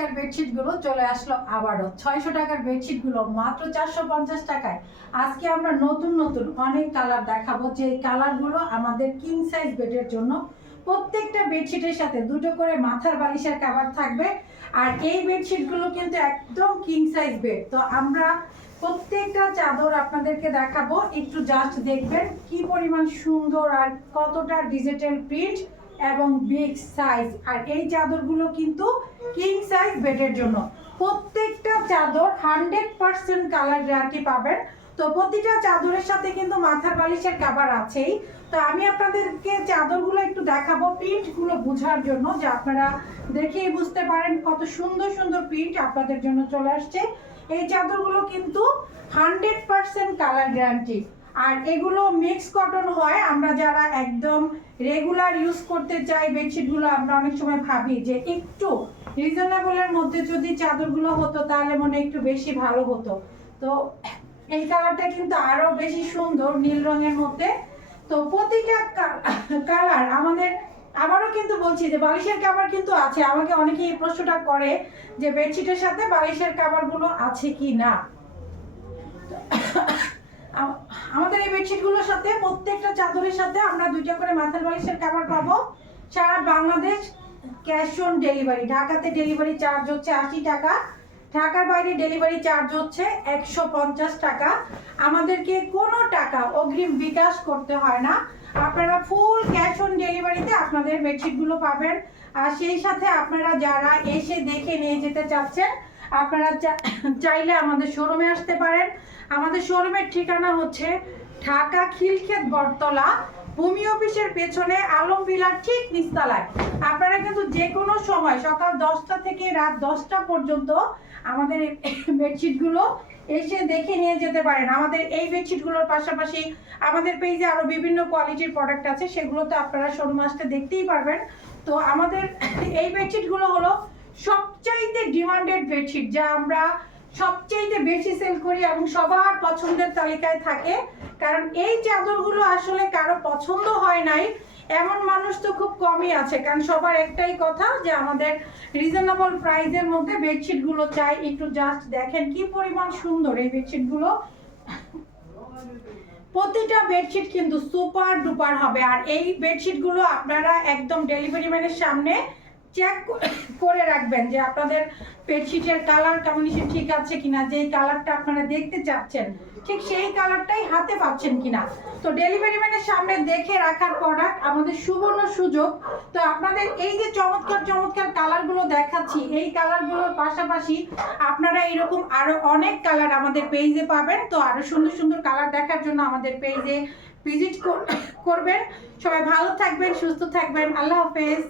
চমৎকার বেডশিটগুলো চলে আসলো আবারও 600 টাকার বেডশিটগুলো মাত্র 450 টাকায়। আজকে আমরা নতুন নতুন অনেক কালার দেখাবো, যে কালারগুলো আমাদের কিং সাইজ বেডের জন্য। প্রত্যেকটা বেডশিটের সাথে দুটো করে মাথার বালিশের কভার থাকবে। আর এই বেডশিটগুলো কিন্তু একদম কিং সাইজ বেড। তো আমরা প্রত্যেকটা চাদর আপনাদেরকে দেখাবো, একটু জাস্ট দেখবেন কি পরিমাণ সুন্দর আর কতটা ডিজিটাল প্রিন্ট এবং বিগ সাইজ। আর এই চাদরগুলো কিন্তু কিং সাইজ বেডের জন্য। প্রত্যেকটা চাদর 100% কালার গ্যারান্টি পাবেন। তো প্রতিটা চাদরের সাথে কিন্তু মাথার বালিশের কভার আছেই। তো আমি আপনাদেরকে চাদরগুলো একটু দেখাবো প্রিন্টগুলো বোঝার জন্য, যে আপনারা দেখেই বুঝতে পারেন কত সুন্দর সুন্দর প্রিন্ট আপনাদের জন্য চলে আসছে। এই চাদরগুলো কিন্তু 100% কালার গ্যারান্টি। আর এগুলো মিক্স কটন হয়। আমরা যারা একদম রেগুলার ইউজ করতে চাই বেডশিটগুলো, আমরা অনেক সময় ভাবি যে একটু রিজনেবলের মধ্যে যদি চাদরগুলো হতো তাহলে মনে একটু বেশি ভালো হতো। তো এই কালারটা কিন্তু আরো বেশি সুন্দর, নীল রঙের মধ্যে। তো প্রতিটা কালার আমাদের, আবারও কিন্তু বলছি যে বালিশের কভার কিন্তু আছে। আমাকে অনেকেই এই প্রশ্নটা করে যে বেডশিটের সাথে বালিশের কভারগুলো আছে কি না। আমাদের এই বেডশিটগুলোর সাথে প্রত্যেকটা চাদরের সাথে আমরা 2টা করে মাথার বালিশের কভার পাবো। সারা বাংলাদেশ ক্যাশ অন ডেলিভারি। ঢাকাতে ডেলিভারি চার্জ হচ্ছে 80 টাকা, ঢাকার বাইরে ডেলিভারি চার্জ হচ্ছে 150 টাকা। আমাদেরকে কোনো টাকা অগ্রিম বিকাশ করতে হয় না। আপনারা ফুল ক্যাশ অন ডেলিভারিতে আপনাদের বেডশিটগুলো পাবেন। আর সেই সাথে আপনারা যারা এসে দেখে নিয়ে যেতে চাচ্ছেন, আপনারা চাইলে আমাদের শোরুমে আসতে পারেন। আমাদের শোরুমের ঠিকানা হচ্ছে ঢাকা খিলক্ষেত বটতলা, ভূমি অফিসের পেছনে আলম ভিলার ঠিক নিচতলায়। আপনারা কিন্তু যে কোনো সময় সকাল 10টা থেকে রাত 10টা পর্যন্ত আমাদের বেডশিটগুলো এসে দেখে নিয়ে যেতে পারেন। আমাদের এই বেডশিটগুলোর পাশাপাশি আমাদের পেজে আরও বিভিন্ন কোয়ালিটির প্রোডাক্ট আছে, সেগুলো তো আপনারা শোরুম আসতে দেখতেই পারবেন। তো আমাদের এই বেডশিটগুলো হলো সবচাইতে ডিমান্ডেড বেডশিট, যা আমরা সবচাইতে বেশি সেল করি এবং সবার পছন্দের তালিকায় থাকে। কারণ এই চাদরগুলো আসলে কারো পছন্দ হয় নাই এমন মানুষ তো খুব কমই আছে। কারণ সবার একটাই কথা যে আমাদের রিজনেবল প্রাইসের মধ্যে বেডশিটগুলো চাই। একটু জাস্ট দেখেন কি পরিমাণ সুন্দর এই বেডশিটগুলো। প্রতিটা বেডশিট কিন্তু সুপার ডুপার হবে। আর এই বেডশিটগুলো আপনারা একদম ডেলিভারি ম্যানের সামনে চেক করে রাখবেন যে আপনাদের বেডশিটের কালার কম্বিনেশন ঠিক আছে কিনা, যেই কালারটা আপনারা দেখতে চাচ্ছেন ঠিক সেই কালারটাই হাতে পাচ্ছেন কিনা। তো ডেলিভারি ম্যানের সামনে দেখে রাখার প্রোডাক্ট আমাদের সুবর্ণ সুযোগ। তো আপনাদের এই যে চমৎকার চমৎকার কালারগুলো দেখাচ্ছি, এই কালারগুলোর পাশাপাশি আপনারা এরকম আরো অনেক কালার আমাদের পেজে পাবেন। তো আরো সুন্দর সুন্দর কালার দেখার জন্য আমাদের পেজে ভিজিট করবেন। সবাই ভালো থাকবেন, সুস্থ থাকবেন। আল্লাহ হাফেজ।